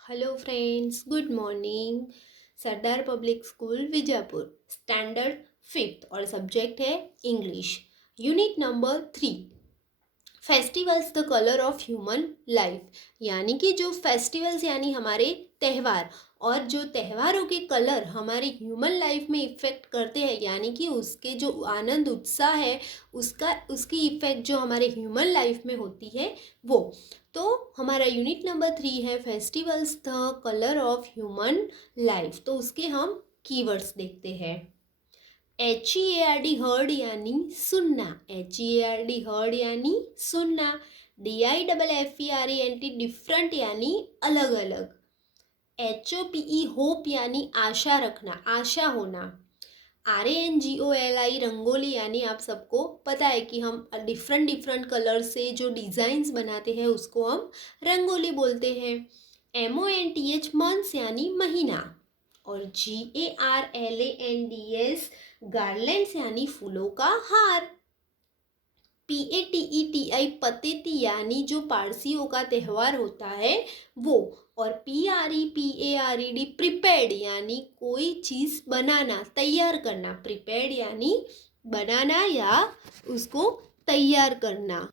Hello friends, good morning. Sardar public school Vijaypur, standard fifth और subject है English. Unit number 3, festivals the colour of human life. यानी कि जो festivals यानी हमारे त्यौहार, और जो त्योहारों के कलर हमारे ह्यूमन लाइफ में इफ़ेक्ट करते हैं, यानी कि उसके जो आनंद उत्साह है उसकी इफ़ेक्ट जो हमारे ह्यूमन लाइफ में होती है वो। तो हमारा यूनिट नंबर 3 है festivals the colour of human life. तो उसके हम कीवर्ड्स देखते हैं। HEARD हर्ड यानी सुनना, HEARD हर्ड यानी सुनना। DIFFERENT डिफरेंट यानी अलग अलग। HOPE होप यानी आशा रखना, आशा होना। RANGOLI रंगोली यानी आप सबको पता है कि हम डिफरेंट डिफरेंट कलर से जो डिज़ाइंस बनाते हैं उसको हम रंगोली बोलते हैं। MONTH मंथ्स यानी महीना। और GARLANDS गार्लैंड्स यानी फूलों का हार। PATETI पतेती यानी जो पारसियों का त्यौहार होता है वो। और PREPARED प्रिपेयर्ड यानी कोई चीज़ बनाना, तैयार करना। प्रिपेयर्ड यानी बनाना या उसको तैयार करना।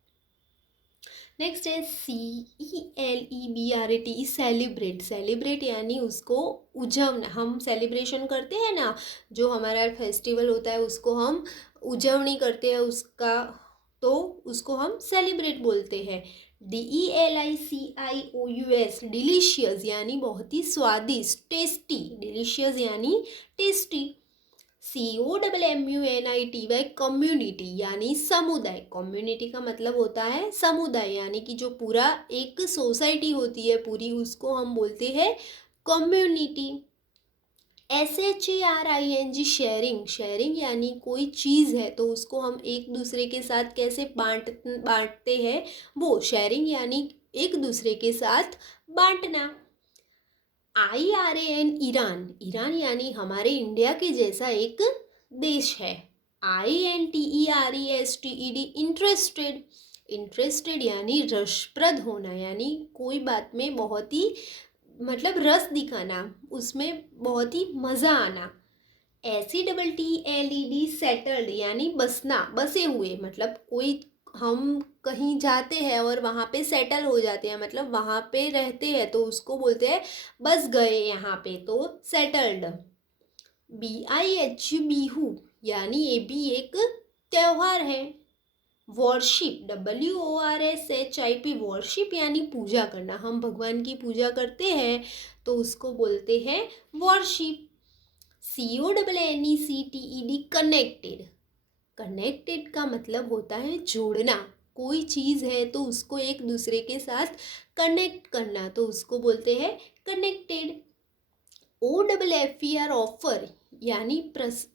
नेक्स्ट है CELEBRAT सेलिब्रेट, सेलिब्रेट यानी उसको उजवना। हम सेलिब्रेशन करते हैं ना, जो हमारा फेस्टिवल होता है उसको हम उजवनी करते हैं उसका, तो उसको हम सेलिब्रेट बोलते हैं। DELICIOUS डिलीशियस यानी बहुत ही स्वादिष्ट, टेस्टी। डिलीशियस यानी टेस्टी। COMMUNITY कम्युनिटी यानी समुदाय। कम्युनिटी का मतलब होता है समुदाय, यानी कि जो पूरा एक सोसाइटी होती है पूरी, उसको हम बोलते हैं कम्युनिटी। SHARING शेयरिंग, शेयरिंग यानी कोई चीज़ है तो उसको हम एक दूसरे के साथ कैसे बांटते हैं, वो शेयरिंग यानी एक दूसरे के साथ बांटना। IRAN ईरान, ईरान यानी हमारे इंडिया के जैसा एक देश है। INTERESTED इंटरेस्टेड, इंटरेस्टेड यानी रसप्रद होना, यानी कोई बात में बहुत ही मतलब रस दिखाना, उसमें बहुत ही मज़ा आना। SETTLED सेटल्ड यानी बसना, बसे हुए। मतलब कोई हम कहीं जाते हैं और वहाँ पे सेटल हो जाते हैं, मतलब वहाँ पे रहते हैं, तो उसको बोलते हैं बस गए यहाँ पे, तो सेटल्ड। BIH बिहू यानी ये भी एक त्योहार है। वॉरशिप, WORSHIP वॉरशिप यानी पूजा करना। हम भगवान की पूजा करते हैं तो उसको बोलते हैं वॉरशिप। CONNECTED कनेक्टेड, कनेक्टेड का मतलब होता है जोड़ना। कोई चीज़ है तो उसको एक दूसरे के साथ कनेक्ट करना, तो उसको बोलते हैं कनेक्टेड। OFFER ऑफर यानी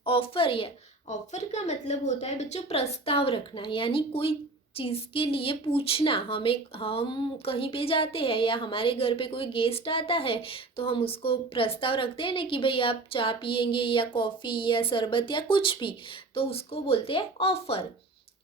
ऑफर, या ऑफर का मतलब होता है बच्चों प्रस्ताव रखना, यानी कोई चीज़ के लिए पूछना। हम कहीं पे जाते हैं या हमारे घर पे कोई गेस्ट आता है तो हम उसको प्रस्ताव रखते हैं ना कि भाई आप चाय पियेंगे या कॉफ़ी या शरबत या कुछ भी, तो उसको बोलते हैं ऑफर।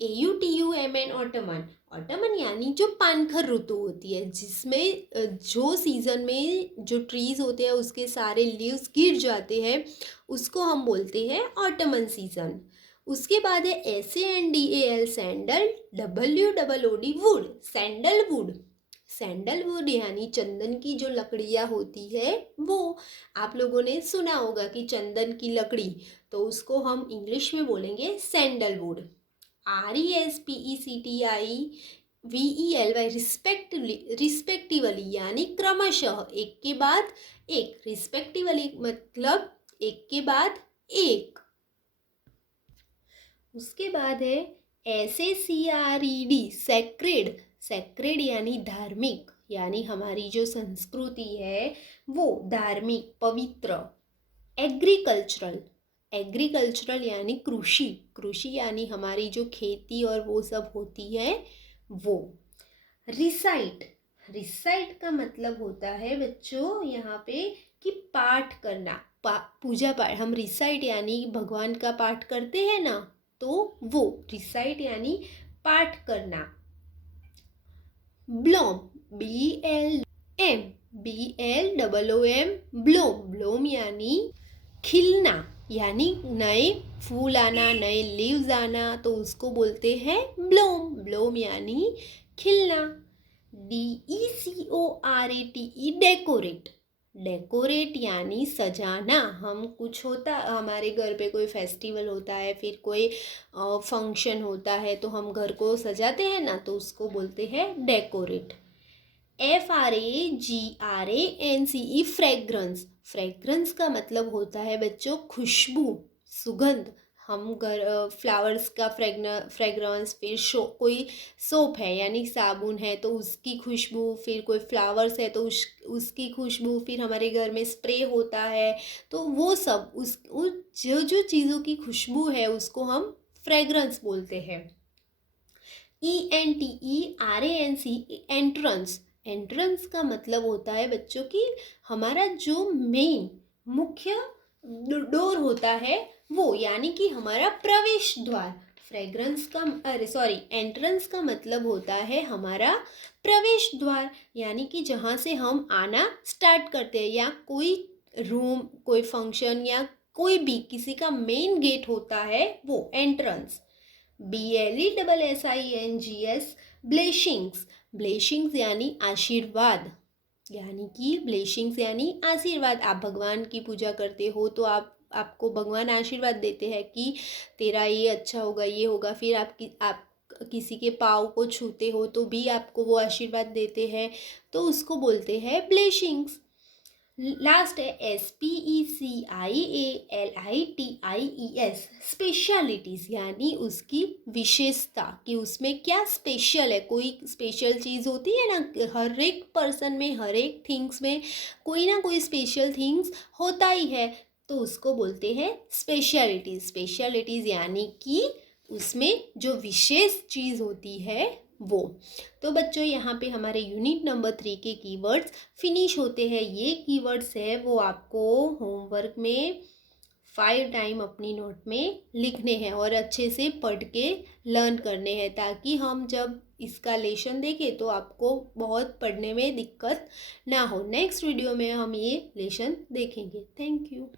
AUTUMN ऑटमन, ऑटमन यानी जो पानखर ऋतु होती है, जिसमें जो सीज़न में जो ट्रीज़ होते हैं उसके सारे लीव्स गिर जाते हैं, उसको हम बोलते हैं ऑटमन सीज़न। उसके बाद है SANDAL sandal, WOOD would, sandalwood. Sandalwood यानी चंदन की जो लकड़ियाँ होती है वो। आप लोगों ने सुना होगा कि चंदन की लकड़ी, तो उसको हम इंग्लिश में बोलेंगे सैंडलवुड। RESPECTIVELY रिस्पेक्टिवली यानी क्रमशः, एक के बाद एक। रिस्पेक्टिवली मतलब एक के बाद एक। उसके बाद है SACRED सेक्रेड, सेक्रेड यानी धार्मिक, यानी हमारी जो संस्कृति है वो धार्मिक, पवित्र। एग्रीकल्चरल, एग्रीकल्चरल यानी कृषि, कृषि यानी हमारी जो खेती और वो सब होती है वो। रिसाइट, रिसाइट का मतलब होता है बच्चों यहाँ पे कि पाठ करना, पूजा पाठ। हम रिसाइट यानी भगवान का पाठ करते हैं ना, तो वो रिसाइट यानी पाठ करना। ब्लॉम, BLM BLOOM, ब्लोम। ब्लोम यानी खिलना, यानी नए फूल आना, नए लीव्स आना, तो उसको बोलते हैं ब्लोम। ब्लोम यानी खिलना। DECORATE, decorate. डेकोरेट यानी सजाना। हम कुछ होता, हमारे घर पे कोई फेस्टिवल होता है, फिर कोई फंक्शन होता है, तो हम घर को सजाते हैं ना, तो उसको बोलते हैं डेकोरेट। FRAGRANCE, fragrance. फ्रेग्रेंस का मतलब होता है बच्चों खुशबू, सुगंध। हम घर फ्लावर्स का फ्रेग्रेंस, फिर कोई सोप है यानी साबुन है तो उसकी खुशबू, फिर कोई फ्लावर्स है तो उसकी खुशबू, फिर हमारे घर में स्प्रे होता है, तो वो सब जो जो चीज़ों की खुशबू है उसको हम फ्रेग्रेंस बोलते हैं। ENTERANCE, entrance. एंट्रेंस का मतलब होता है बच्चों की हमारा जो मेन मुख्य डोर होता है वो, यानी कि हमारा प्रवेश द्वार। फ्रेग्रेंस का एंट्रेंस का मतलब होता है हमारा प्रवेश द्वार, यानी कि जहाँ से हम आना स्टार्ट करते हैं, या कोई रूम, कोई फंक्शन या कोई भी किसी का मेन गेट होता है वो एंट्रेंस। BLESSINGS, ब्लेशिंग्स। ब्लेशिंग्स यानी आशीर्वाद, यानी कि ब्लेशिंग्स यानी आशीर्वाद। आप भगवान की पूजा करते हो तो आपको भगवान आशीर्वाद देते हैं कि तेरा ये अच्छा होगा, ये होगा। फिर आप किसी के पाँव को छूते हो तो भी आपको वो आशीर्वाद देते हैं, तो उसको बोलते हैं ब्लेशिंग्स। लास्ट है SPECIALITIES, स्पेशलिटीज, यानी उसकी विशेषता, कि उसमें क्या स्पेशल है। कोई स्पेशल चीज़ होती है ना, हर एक पर्सन में, हर एक थिंग्स में कोई ना कोई स्पेशल थिंग्स होता ही है, तो उसको बोलते हैं स्पेशलिटीज। स्पेशलिटीज यानी कि उसमें जो विशेष चीज़ होती है वो। तो बच्चों यहाँ पे हमारे यूनिट नंबर 3 के कीवर्ड्स फिनिश होते हैं। ये कीवर्ड्स है वो आपको होमवर्क में 5 टाइम अपनी नोट में लिखने हैं और अच्छे से पढ़ के लर्न करने हैं, ताकि हम जब इसका लेसन देखें तो आपको बहुत पढ़ने में दिक्कत ना हो। नेक्स्ट वीडियो में हम ये लेसन देखेंगे। Thank you.